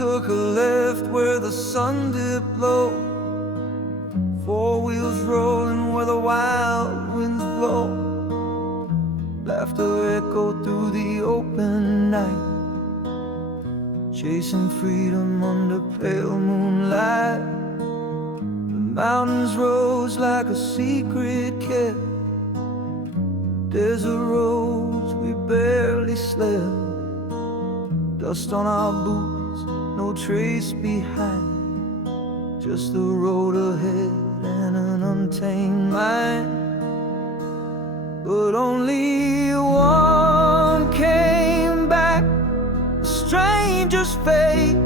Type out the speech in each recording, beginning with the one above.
took a left where the sun dipped low, four wheels rolling where the wild winds blow. Laughter echoed through the open night, chasing freedom under pale moonlight. The mountains rose like a secret kept, desert roads we barely slept. Dust on our boots, no trace behind, just the road ahead and an untamed mind. But only one came back, a stranger's face,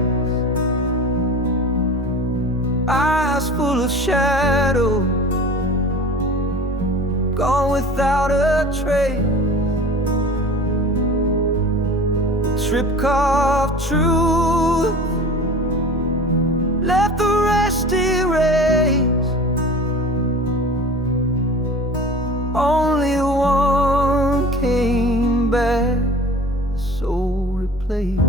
eyes full of shadow, gone without a trace. Trip carved truth, left the rest erased. Only one came back, the soul replaced.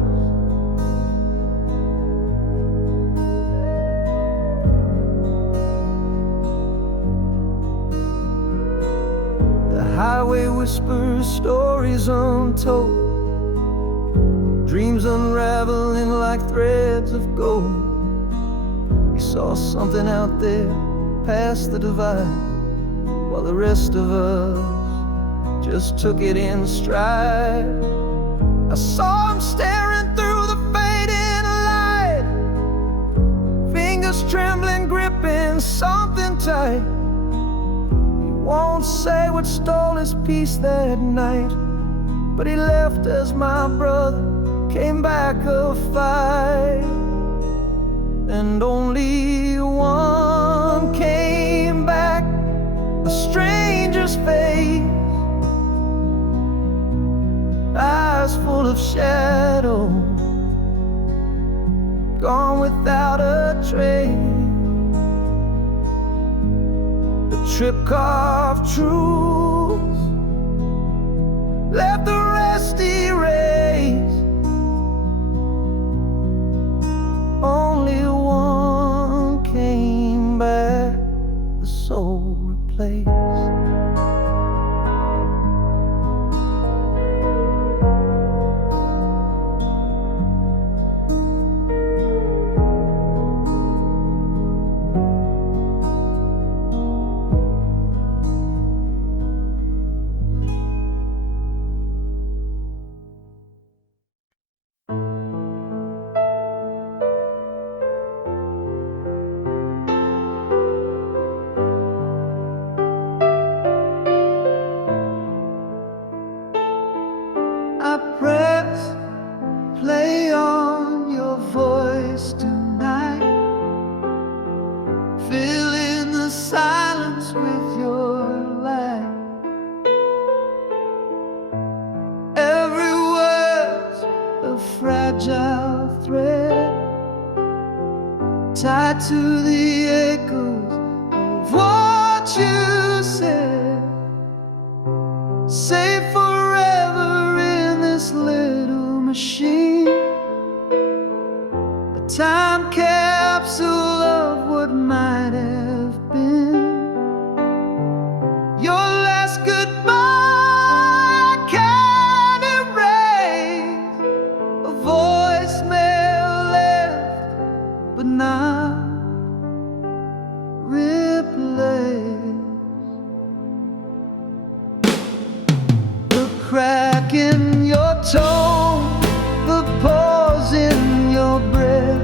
The highway whispers stories untold, dreams unraveling like threads of gold. We saw something out there past the divide, while the rest of us just took it in stride. I saw him staring through the fading light, fingers trembling, gripping something tight. He won't say what stole his peace that night, but he left as my brother came back a fight. And only one came back, a stranger's face, eyes full of shadow, gone without a trace. The trip carved truth, left the rest erased. Only one came back, the soul replaced. I press play on your voice tonight, filling the silence with your light. Every word's a fragile thread, tied to the echoes of what you said. Safe forever in this little machine, a time capsule of what might have been. Your last goodbye can't erase a voicemail left, but not replaced. The crack in your tone, the pause in your breath,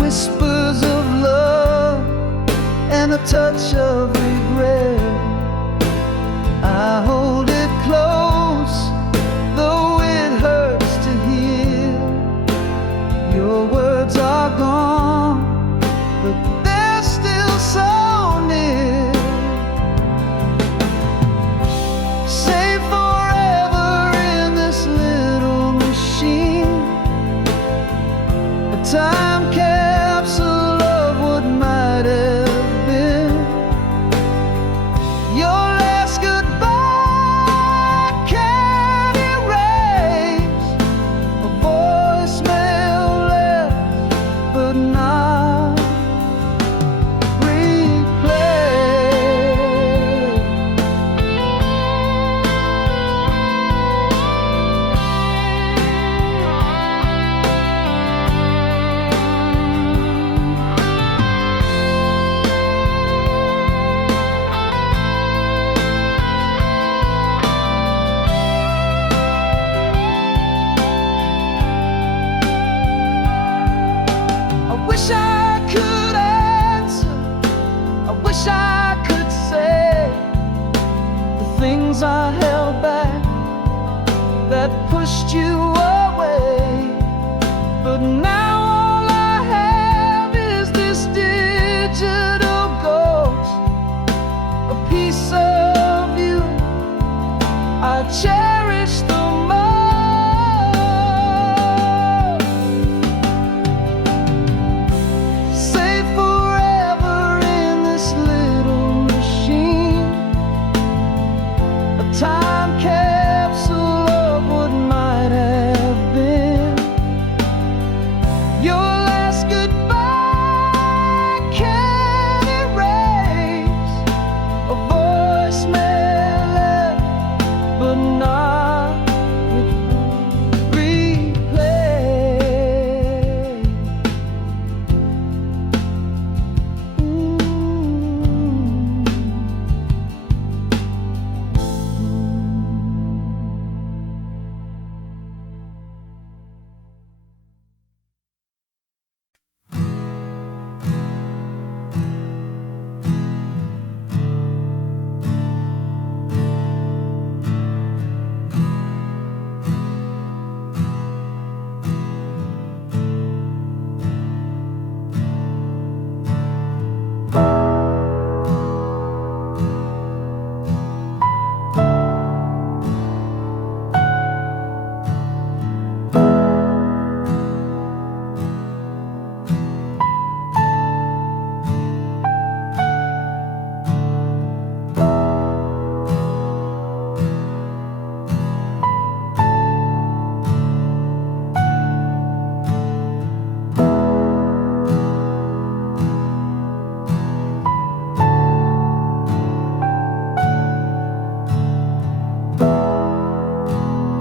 whispers of love and a touch of regret. I hold it close, though it hurts to hear. Your words are gone, but they're still so near. Say forever I cherish the most. Safe forever in this little machine, a time capsule of what might have been. Your last goodbye can't erase a voicemail left, but not replay.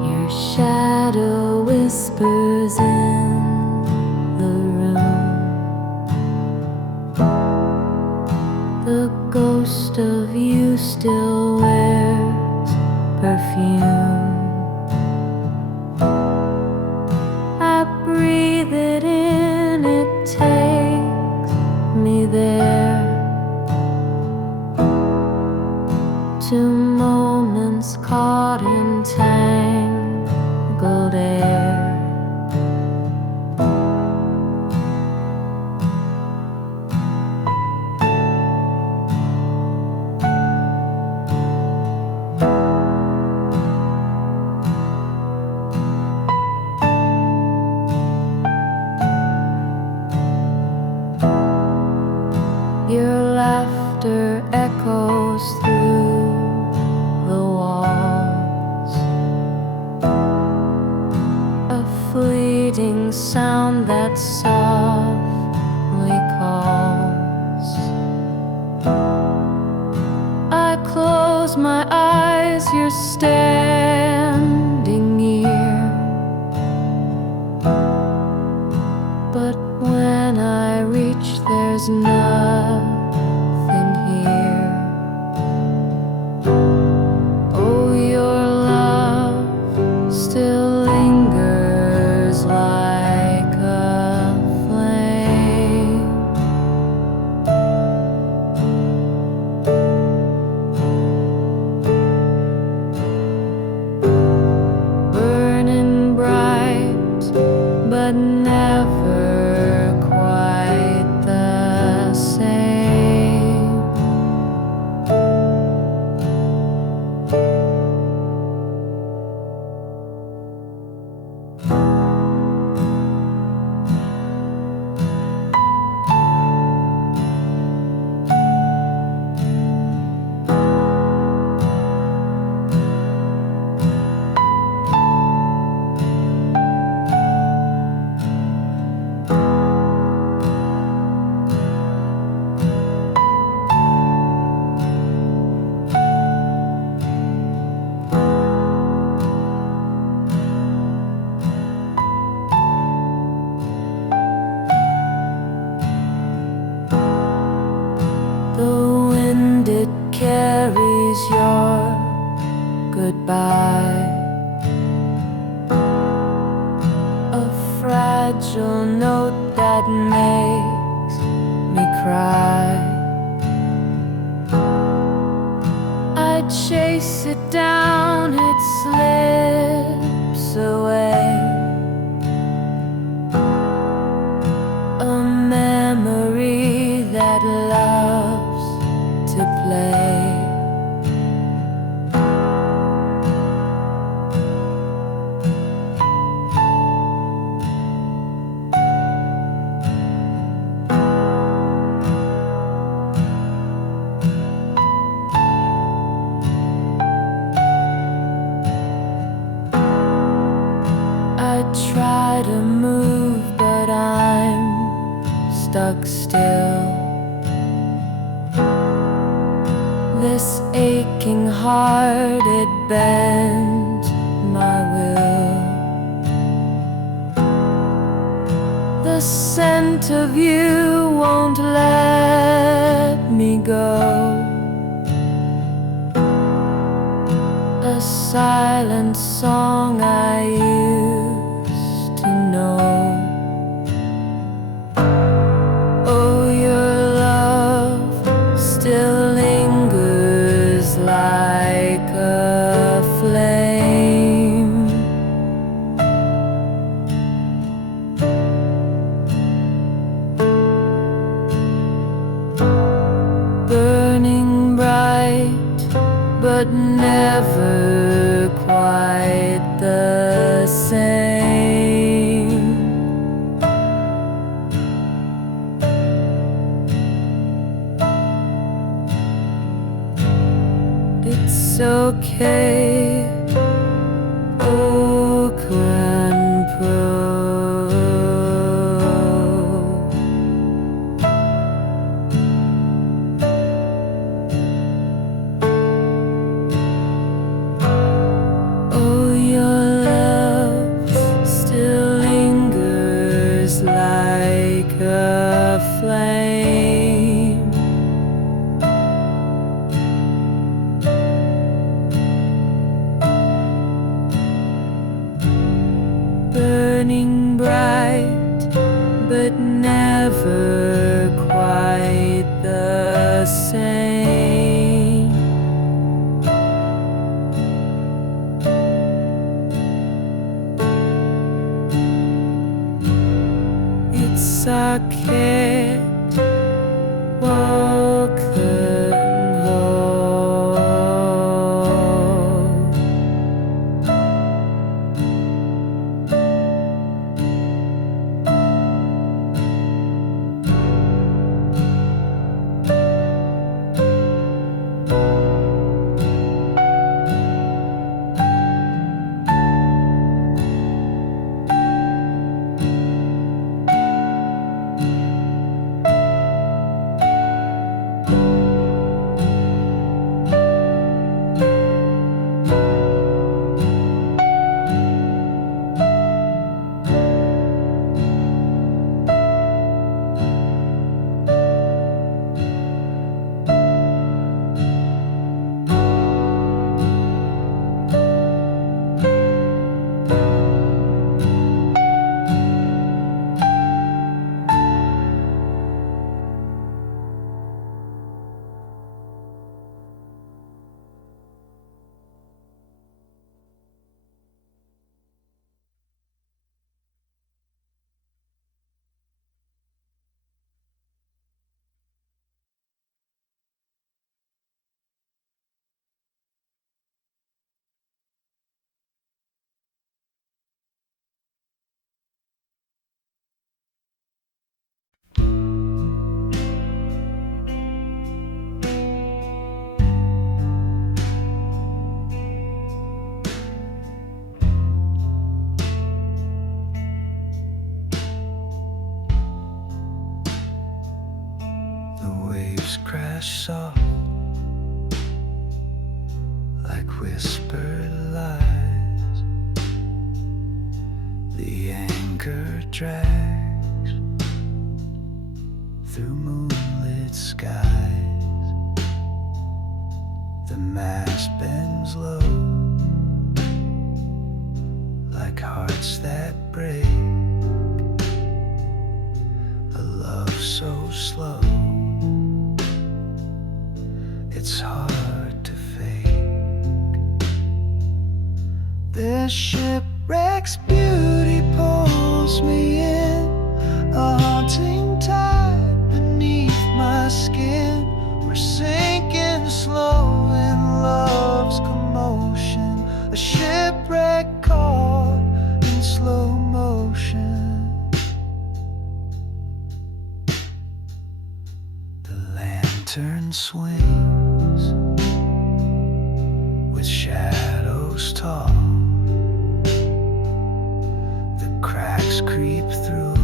Your shadow whispers in the room. The ghost of you still wears perfume. I breathe it in, it takes me there, to moments caught in tangled air. Your laughter echoes through the walls, a fleeting sound that softly calls. I close my eyes, you're standing near, but when I reach, there's nothing here. Oh, your love still lingers like a flame. Burning bright, but never quite the same. The wind, it carries your goodbye, a fragile note that makes me cry. I chase it down, it slips away, a memory that loves to play. stuck still. This aching heart, it bends my will. The scent of you won't let me go. A silent song I used to know. Oh, your love still lingers like a flame. Burning bright, but never quite the same. It's okay, open pro. Oh, your love still lingers like a flame. Burning bright, but never quite the same. It's arcade, walking home. Crash soft like whispered lies. The anchor drags through moonlit skies. The mast bends low like hearts that break. A love so slow, it's hard to fake. This shipwreck's beauty pulls me in, a haunting tide beneath my skin. We're sinking slow in love's commotion, a shipwreck caught in slow motion. The lantern swings with shadows tall. The cracks creep through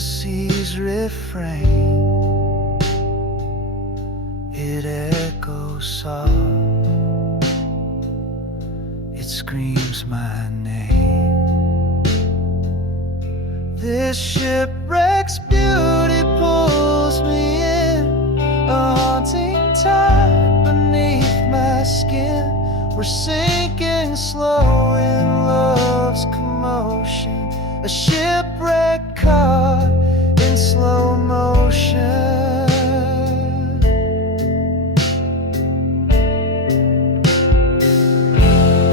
the sea's refrain. It echoes soft, it screams my name. This shipwreck's beauty pulls me in, a haunting tide beneath my skin. We're sinking slow in love's commotion, a shipwreck caught in slow motion.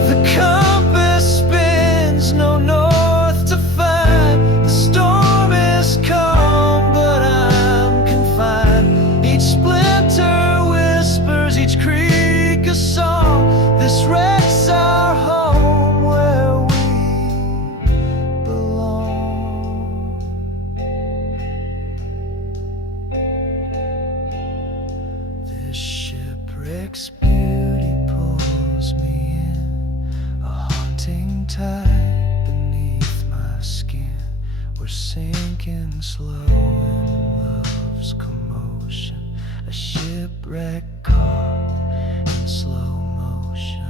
The compass spins, no north to find. The storm is calm, but I'm confined. Each splinter whispers, each creak a song. This wreck's our home where we belong. This shipwreck's beauty pulls me in, a haunting tide beneath my skin. We're sinking slow in love's commotion, a shipwreck caught in slow motion.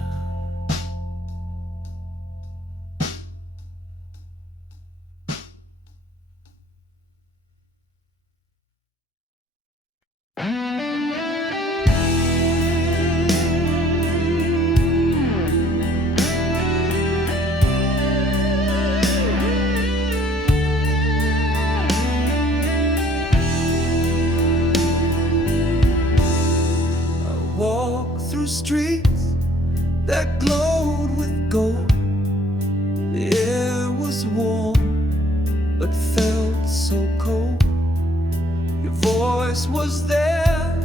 Walk through streets that glowed with gold. The air was warm, but felt so cold. Your voice was there,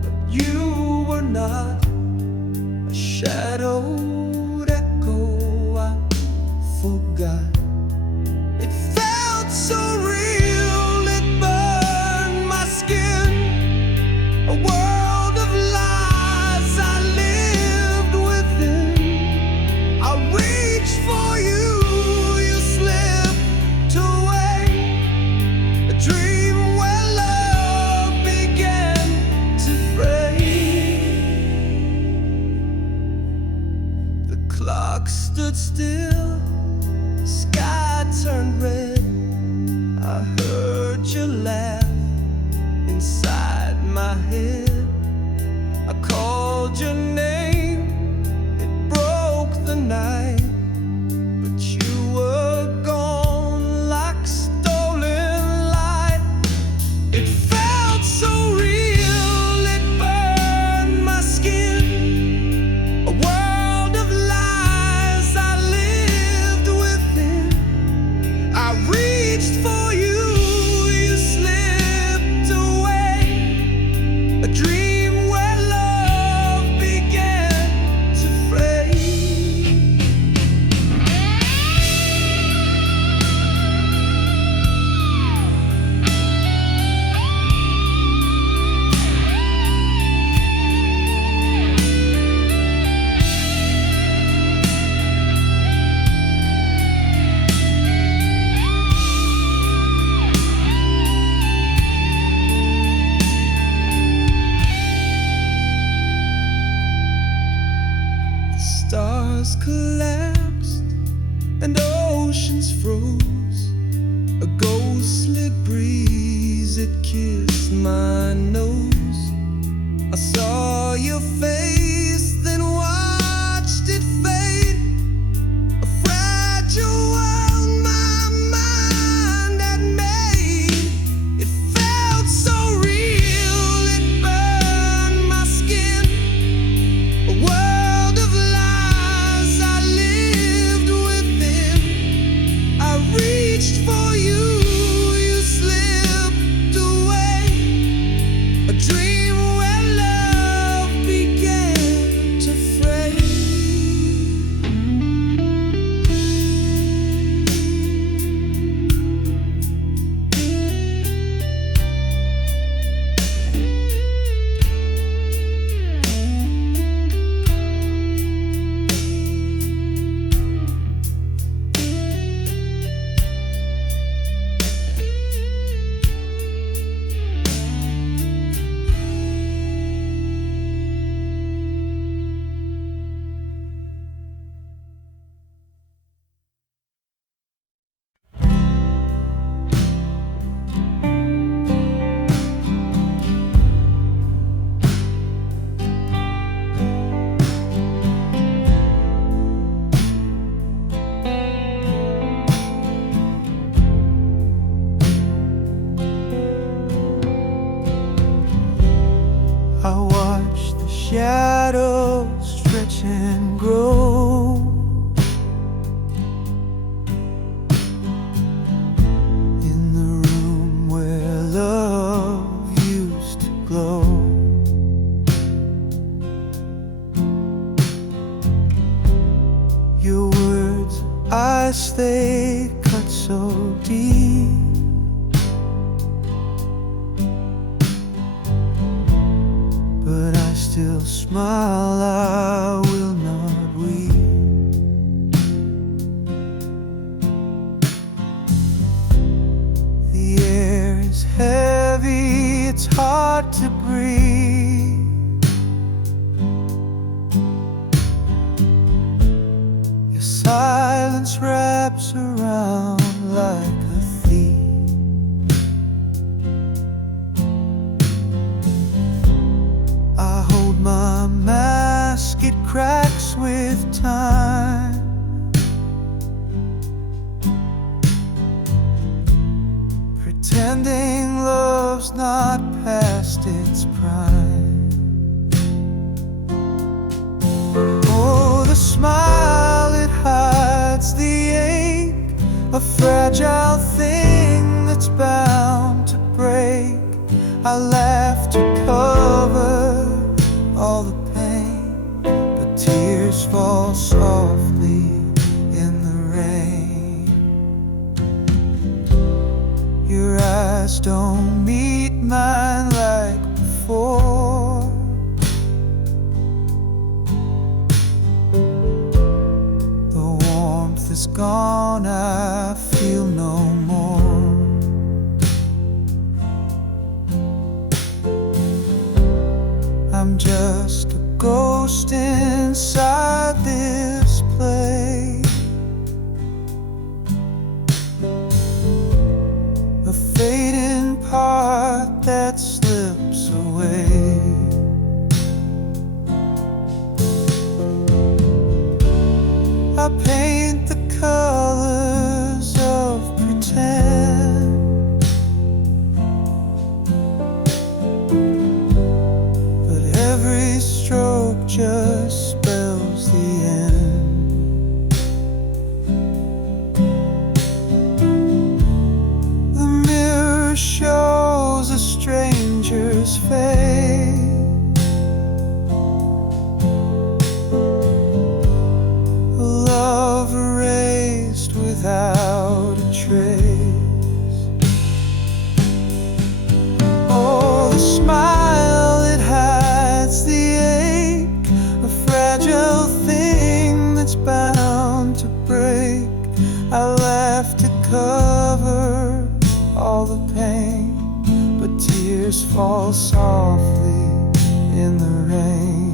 but you were not. A shadowed echo I forgot. It felt so real, it burned my skin. A world of lies I lived within. I reached for you, you slipped away. A dream where love began to fray. The clock stood still, the sky turned red. I heard you laugh inside my head. I called your name, it broke the night, but you were gone like stolen light. It felt so real, it burned my skin. A world of lies I lived within. I reached for you, you slipped away. A dream where love began to fray. The stars collapsed and oceans froze. A ghostly breeze, it kissed my nose. I saw your face, then watched it fade. A fragile world my mind had made. It felt so real, it burned my skin. A world of lies I lived within. I reached for you, you slipped away. A dream where love began to fray. shadows stretch and grow. In the room where love used to glow. Your words, eyes, they cut so deep. But I still smile, I will not weep. The air is heavy, it's hard to breathe. Your silence wraps around like a thief. I hold my mask, it cracks with time. Pretending love's not past its prime. Oh, the smile, it hides the ache, a fragile thing that's bound to break. I laugh to cover all the pain, but tears fall softly in the rain. Your eyes don't meet mine like before. The warmth is gone, I feel no more. I'm just a ghost inside this place, a fading part that slips away. I paint the colors of pretend, but every stroke just spells the end. The mirror shows a stranger's face, a love erased without a trace. Oh, the smile, it hides the ache, a fragile thing that's bound to break. I laugh to cover all the pain, but tears fall softly in the rain.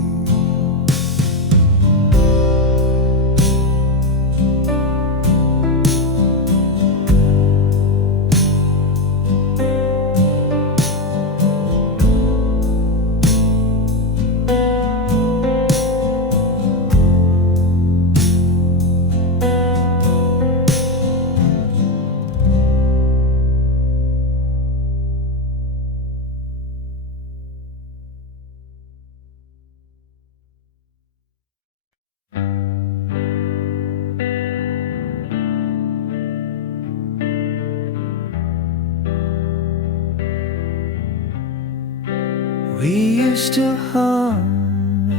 We used to hum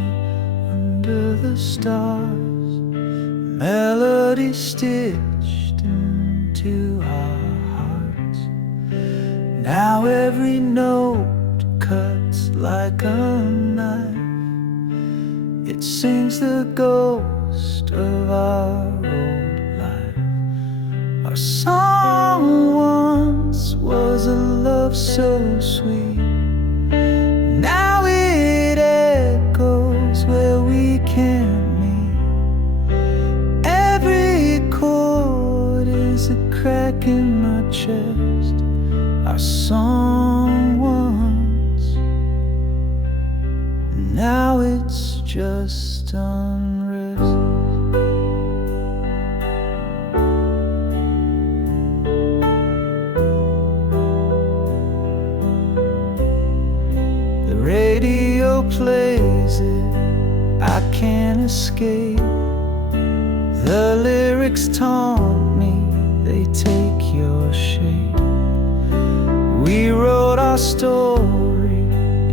under the stars, melodies stitched into our hearts. Now every note cuts like a knife. It sings the ghost of our old life. Our song once was a love so sweet. Now it echoes where we can't meet. Every chord is a crack in my chest. Our song once, now it's just unrest. The radio plays praise it, I can't escape. The lyrics taunt me, they take your shape. We wrote our story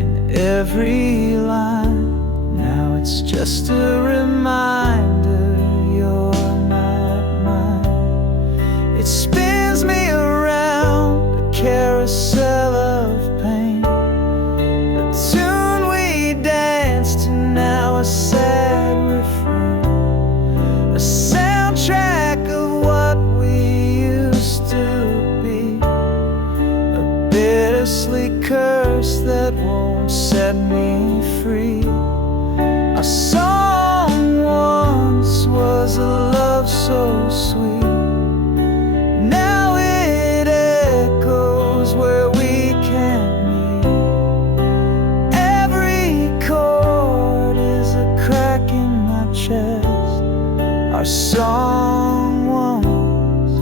in every line. Now it's just a reminder you're not mine. It spins me around a carousel of pain. The tune we danced to, now a sad refrain. A soundtrack of what we used to be. A bittersweet curse that won't set me free. Our song once was a love so sweet. Now it echoes where we can't meet. Every chord is a crack in my chest. Our song once,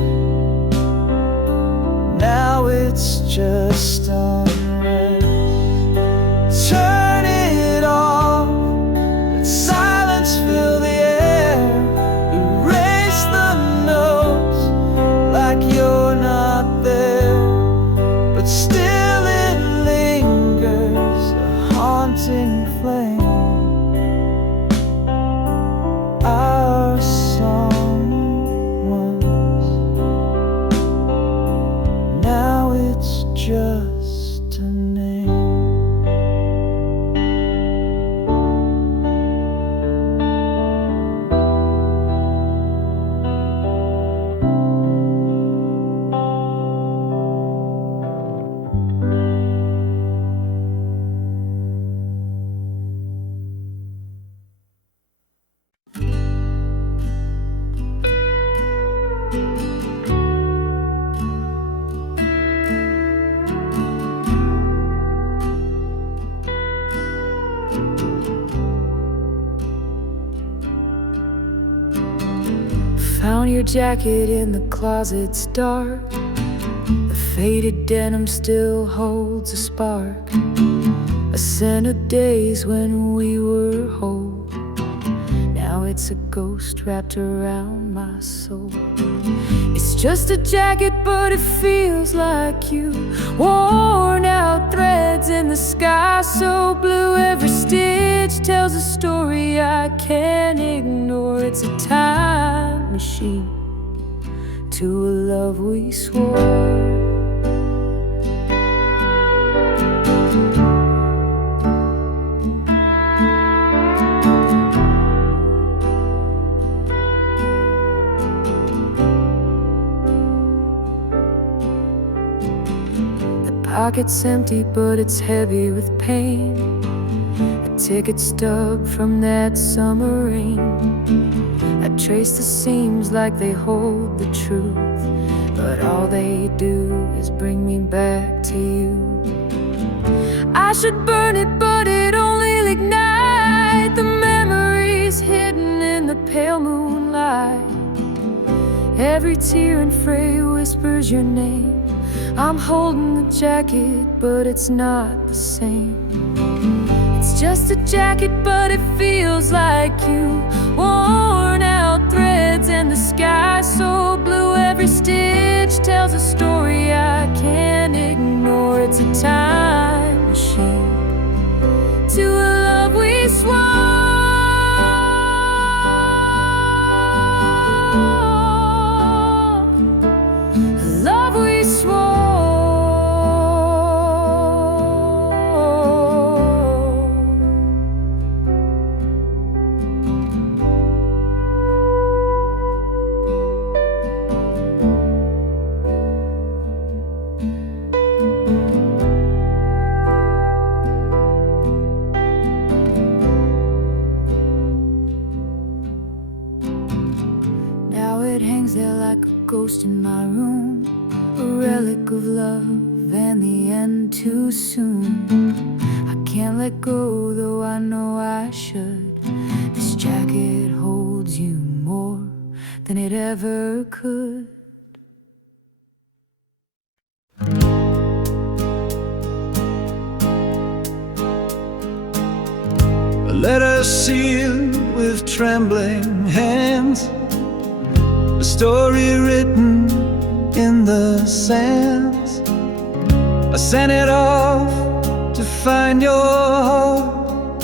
now it's just unrest. Turn it off, let silence fill the air. Erase the notes like you're not there, but still it lingers, a haunting flame. Our song once, now it's just a name. Found your jacket in the closet's dark. The faded denim still holds a spark, a scent of days when we were whole. Now it's a ghost wrapped around my soul. It's just a jacket, but it feels like you. Worn out threads in the sky so blue. Every stitch tells a story I can't ignore. It's a time machine to a love we swore. Pocket's empty, but it's heavy with pain. A ticket stub from that summer rain. I trace the seams like they hold the truth, but all they do is bring me back to you. I should burn it, but it only ignite the memories hidden in the pale moonlight. Every tear and fray whispers your name. I'm holding the jacket, but it's not the same. It's just a jacket, but it feels like you. Worn out threads and the sky so blue. Every stitch tells a story I can't ignore. It's a time machine to a love we swore. A love we swore. Ghost in my room, a relic of love and the end too soon. I can't let go, though I know I should. This jacket holds you more than it ever could. A Let us seal with trembling hands a story written in the sands. I sent it off to find your heart,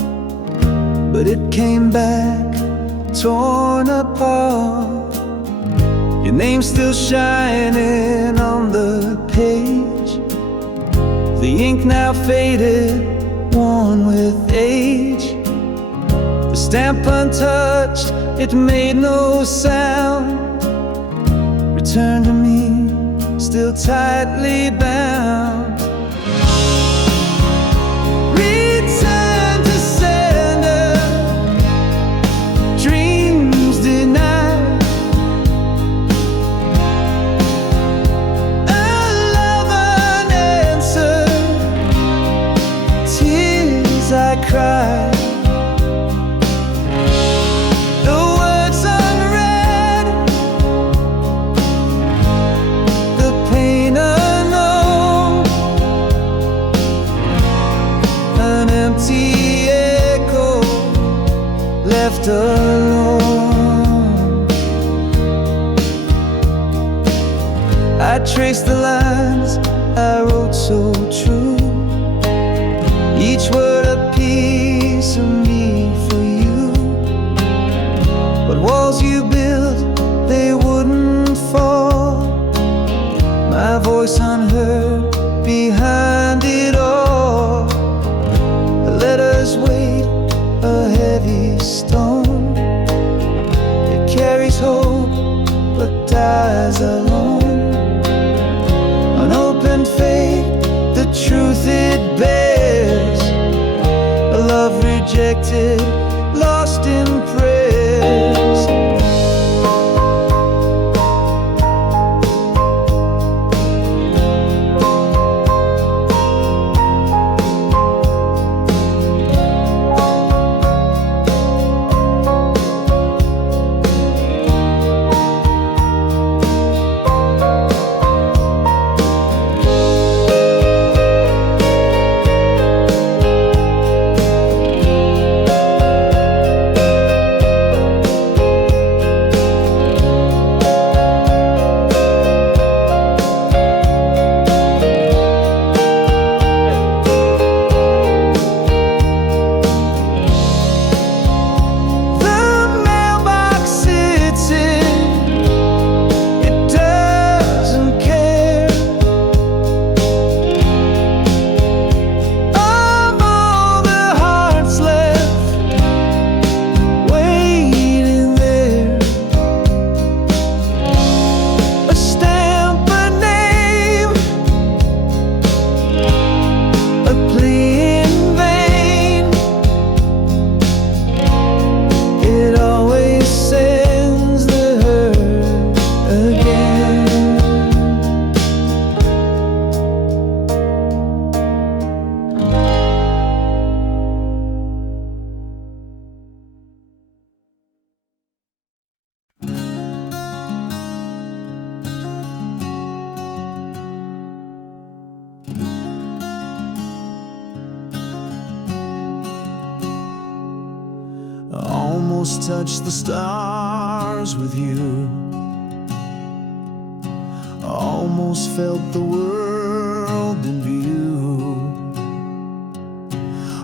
but it came back torn apart. Your name's still shining on the page, the ink now faded, worn with age. The stamp untouched, it made no sound. Return to me, still tightly bound. Return to sender, dreams denied. A love unanswered, tears I cried. Left alone, I traced the lines I wrote so true, each word a piece of me for you. But walls you built, they wouldn't fall, my voice unheard behind it all. Let us wait, a heavy stone, it carries hope but dies alone. Unopened fate, the truth it bears, a love rejected, lost in prayers. Almost touched the stars with you, almost felt the world in view,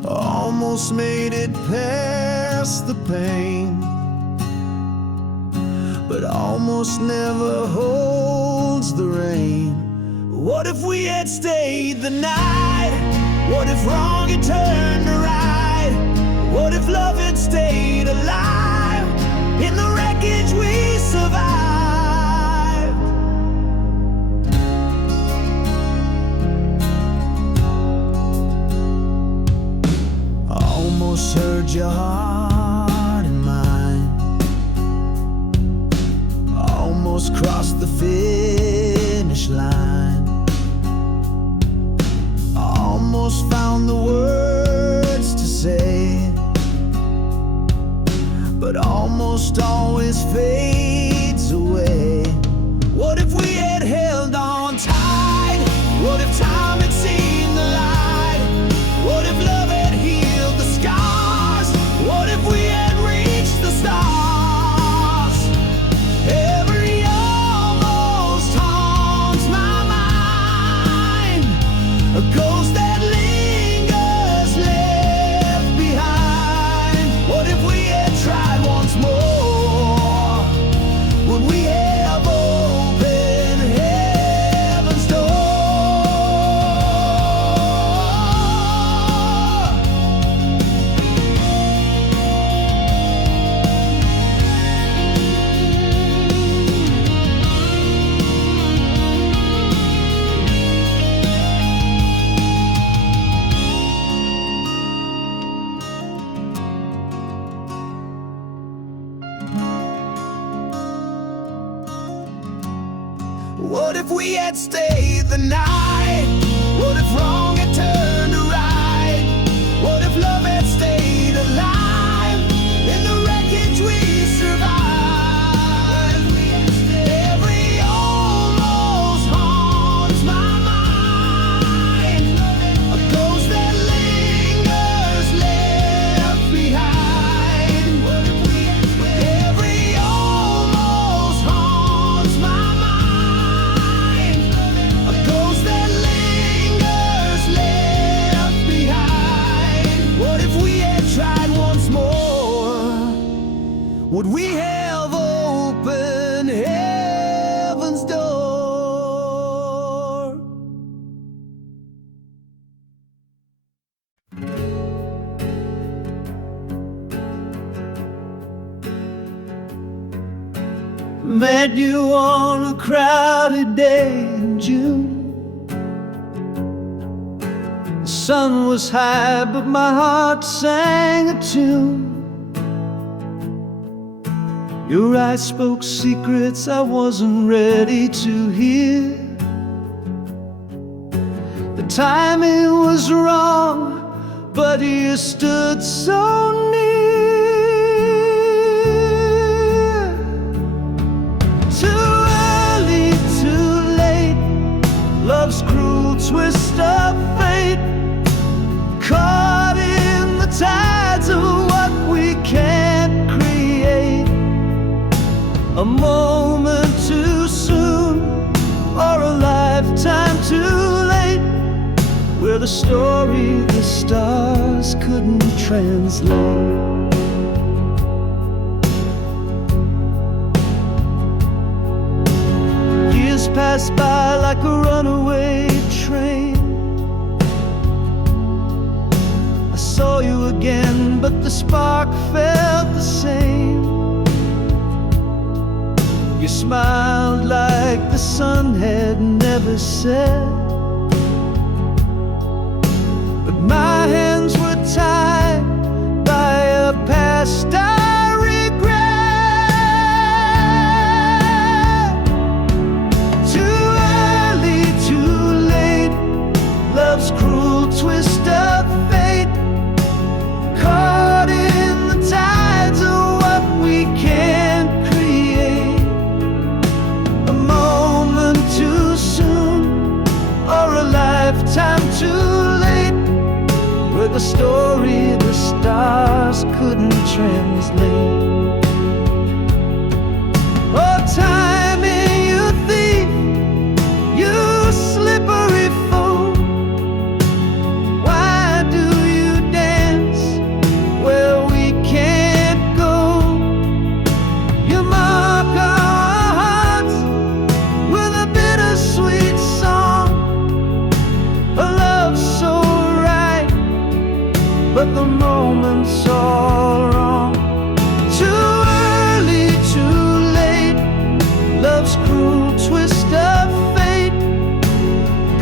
almost made it past the pain, but almost never holds the rain. What if we had stayed the night? What if wrong had turned to right? What if love had stayed alive? In the wreckage we survived. I almost heard your heart in mine, I almost crossed the finish line, I almost found the words to say, but almost always fades away. What if we had held on tight? What if time had seen the light? What if love had healed the scars? we had stayed the night? What if wrong had turned to right? What if love had stayed alive? In the wreckage we survived. Every almost haunts my mind, a ghost that lingers left behind. Every almost haunts my mind, a ghost that lingers left behind. What if we had tried once more? Would we have opened heaven's door? Met you on a crowded day in June. The sun was high, but my heart sang a tune. Your eyes spoke secrets I wasn't ready to hear. The timing was wrong, but you stood so near. Too early, too late, love's cruel twist of fate. Caught in the tides of what we can't create. A moment too soon, or a lifetime too late. We're the story the stars couldn't translate. Years pass by like a runaway train. I saw you again, but the spark felt the same. You smiled like the sun had never set. But my hands were tied by a past I regret. Too early, too late, love's cruel twist of fate. Caught in the tides of what we can't create. A moment too soon, or a lifetime too late. We're the story the stars couldn't translate. Oh, timing, you thief, you slippery fool. Why do you dance where we can't go? You mark our hearts with a bittersweet song. A love so right, but the moment's all wrong. Too early, too late, love's cruel twist of fate.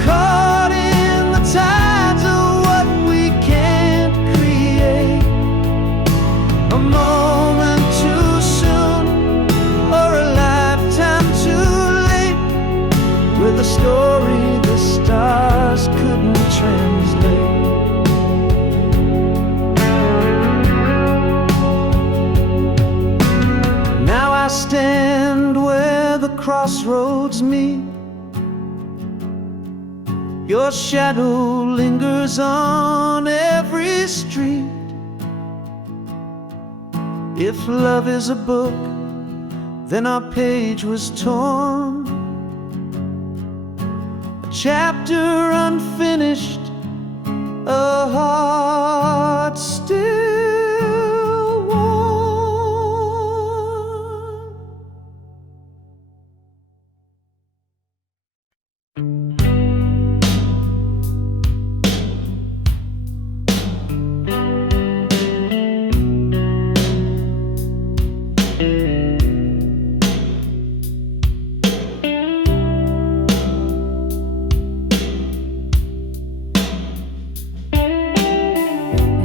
Caught in the tides of what we can't create. A moment too soon, or a lifetime too late. With a story the stars couldn't translate. Now I stand where the crossroads meet. Your shadow lingers on every street. If love is a book, then our page was torn. A chapter unfinished, a heart still warm.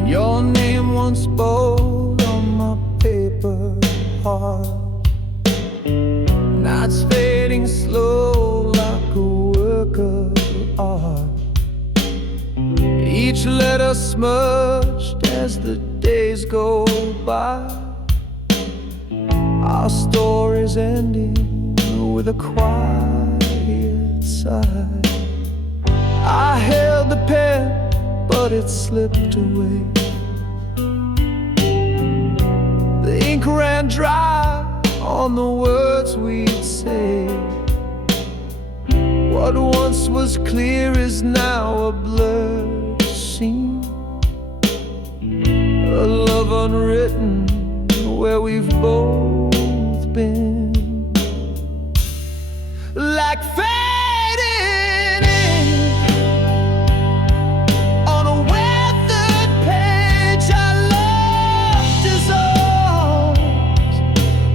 Your name once bold on my paper heart. Now it's fading slow like a each letter smudged as the days go by. Our story's ending with a quiet sigh. I held the pen, but it slipped away. The ink ran dry on the words we'd say. What once was clear is now a blurred scene, a love unwritten where we've both been. Like fading ink on a weathered page, our love dissolves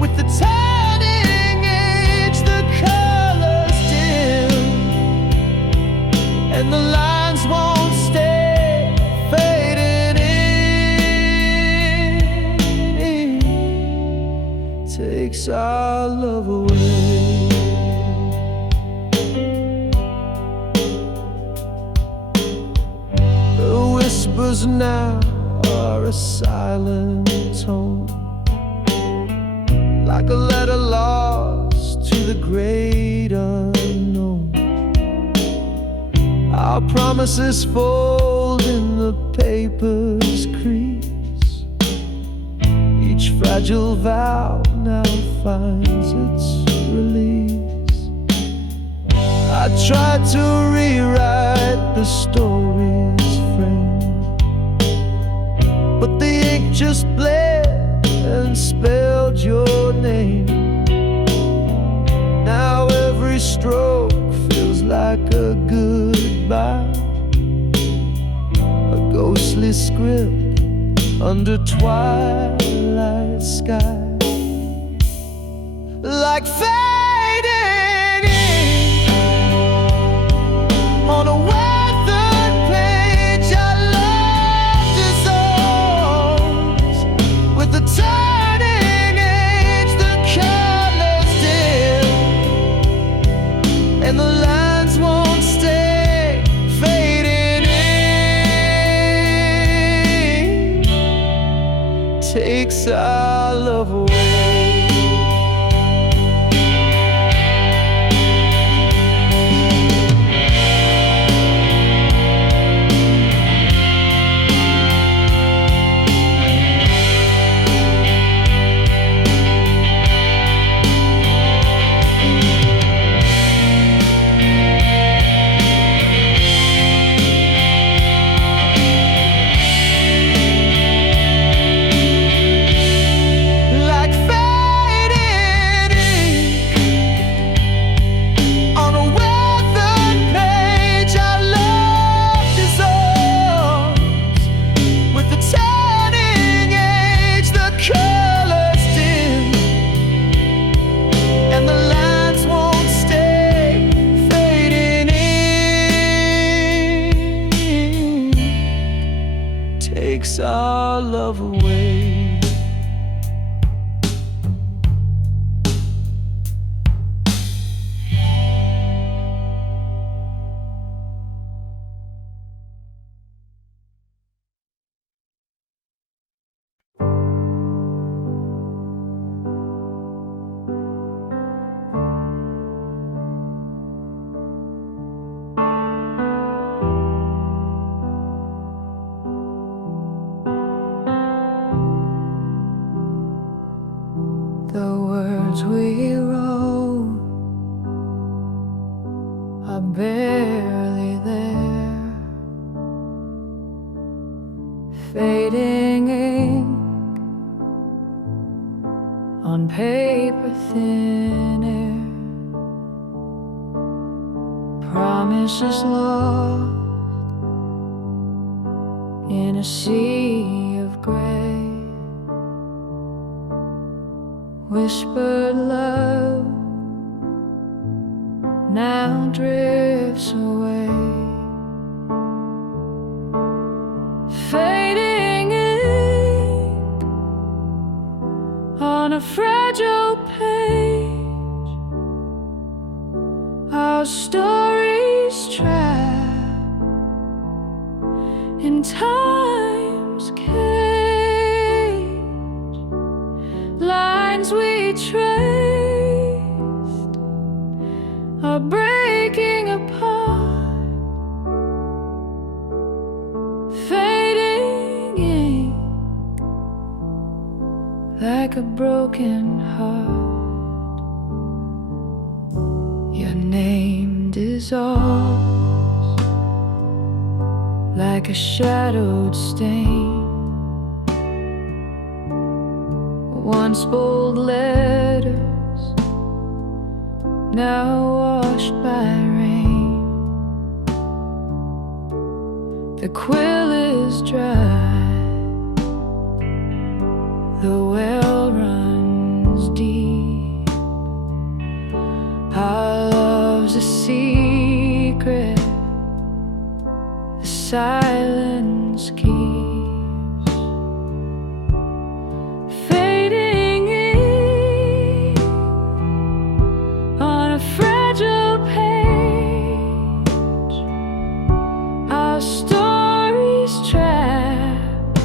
with the turning age. The colors dim and the lines won't stay. Fading in takes our love away. The whispers now are a silent tone, like a letter lost to the great unknown. Our promises fold in the paper's crease. Each fragile vow now finds its release. I tried to rewrite the story's frame, but the ink just bled and spelled your name. Now every stroke feels like a goodbye, a ghostly script under twilight sky. Like fading ink on a weathered page, our love dissolves with the turning age. The colors dim and the lines won't stay. Fading in takes our love away. Takes our love away. The words we wrote are barely there. Fading ink on paper thin air. Promises lost in a sea of gray. Whispered love now drifts away. Fading ink on a fragile page. Our stories trapped in like a broken heart. Your name dissolves like a shadowed stain. Once bold letters, now washed by rain. The quill is dry, the well runs deep. Our love's a secret, the silence keeps. Fading in on a fragile page, our stories trapped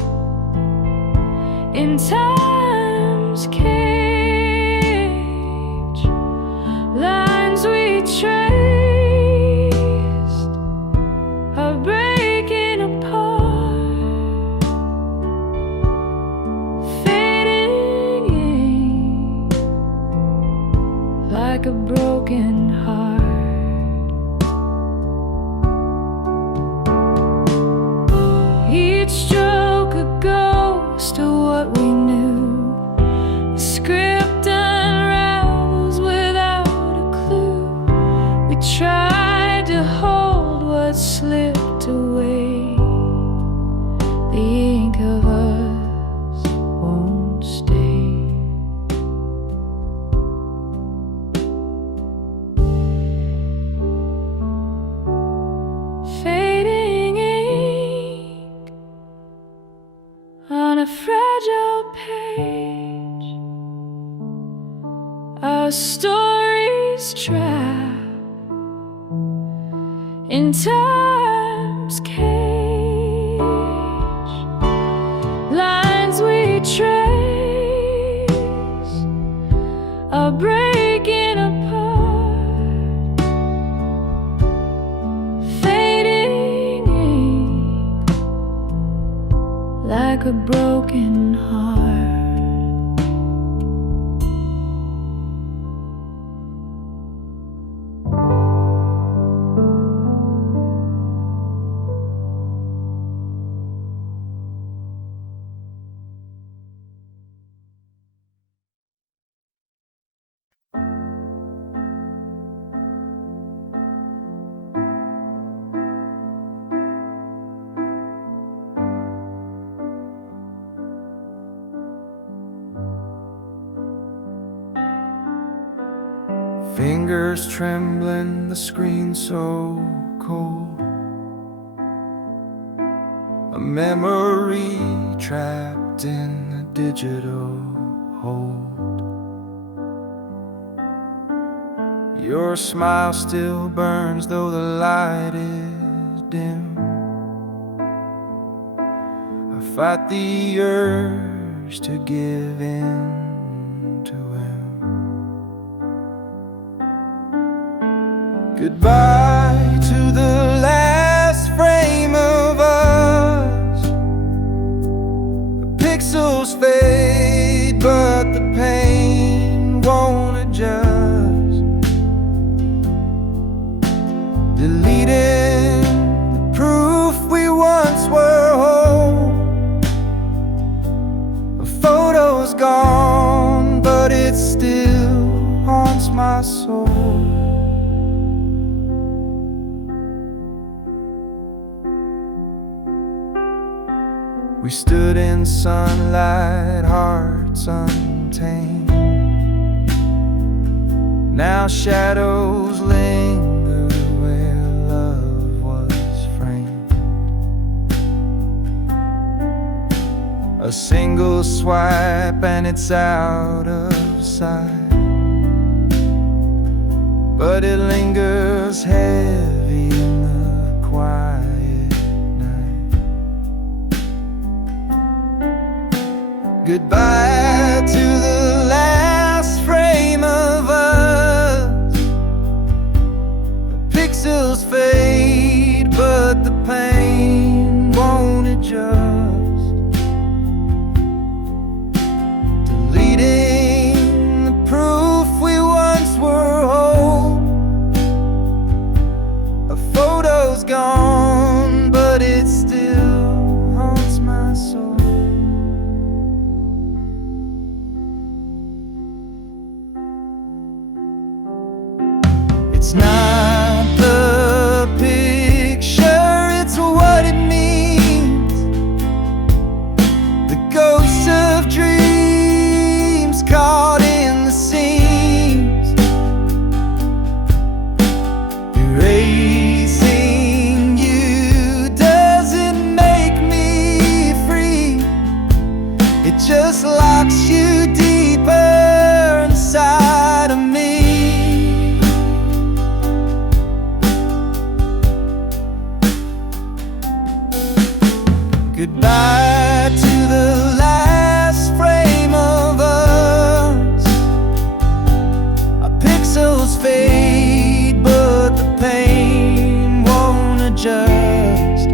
in time's cage. Lines we traced are breaking apart, fading in like a broken heart. Each stroke a ghost of what we knew. The script unravels without a clue. We tried to hold what slipped away. The ink of us won't stay. Fading ink on a fragile page, our stories trapped in time's cage. Lines we trace are breaking apart, fading ink like a broken heart. Fingers trembling, the screen so cold. A memory trapped in a digital hold. Your smile still burns though the light is dim. I fight the urge to give in to him. Goodbye to the last frame of us. The pixels fade, but the pain won't adjust. Deleting the proof we once were whole. A photo's gone, but it still haunts my soul. We stood in sunlight, hearts untamed. Now shadows linger where love was framed. A single swipe and it's out of sight, but it lingers heavy in the quiet. Goodbye to the last frame of us. The pixels fade, but the pain won't adjust. Deleting gone, but it still haunts my soul. It's not the picture, it's what it means. The ghosts of dreams caught in the seams, erasing you doesn't make me free. It just locks you deeper inside of me. Goodbye to the last frame of us. Our pixels fade, but the pain won't adjust.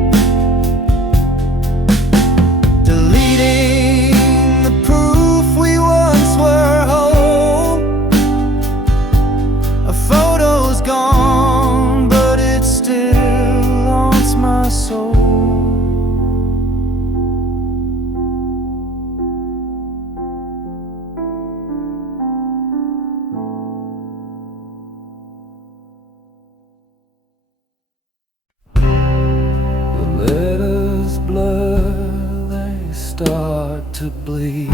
Deleting the proof we once were whole. A photo's gone, but it still haunts my soul. Start to bleed.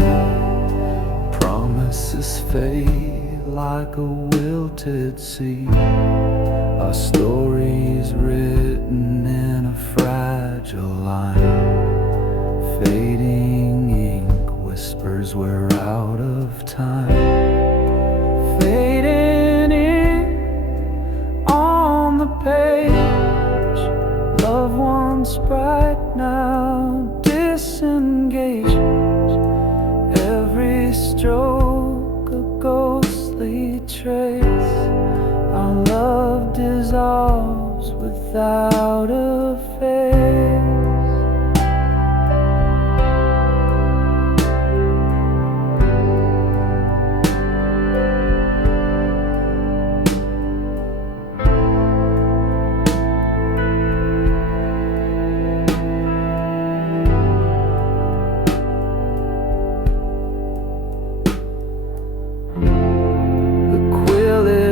Promises fade like a wilted seed. Our stories written in a fragile line. Fading ink whispers we're out of time. Fading in on the page. Love once bright, now disengaged. Every stroke a ghostly trace. Our love dissolves without a face.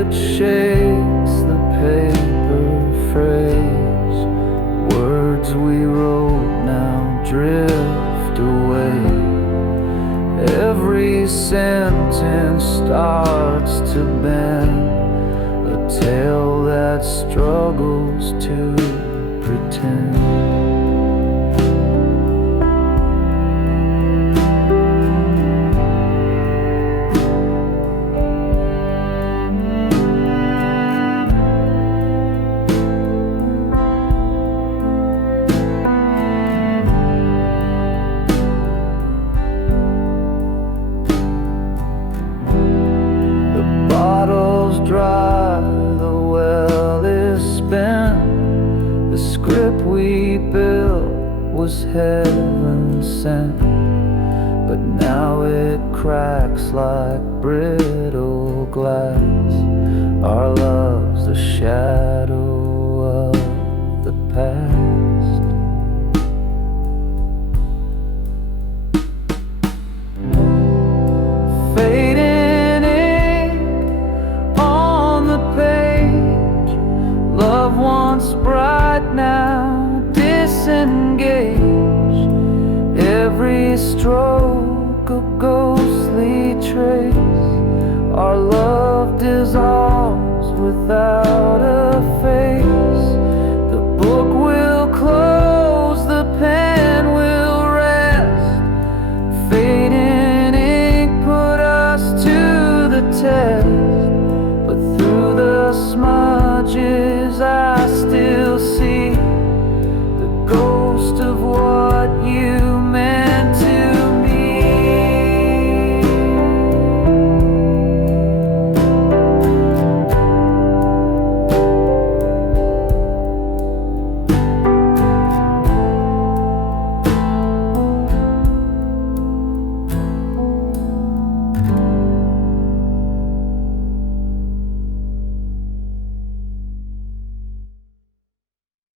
Shakes the paper phrase. Words we wrote now drift away. Every sentence starts to bend, a tale that struggles to pretend. Dry, the well is spent. The script we built was heaven sent, but now it cracks like brittle glass. Our love's a shadow of the past. Fading love once bright, now disengaged. Every stroke a ghostly trace. Our love dissolves without a face. The book will close, the pen will rest. Fading ink put us to the test, but through the smudges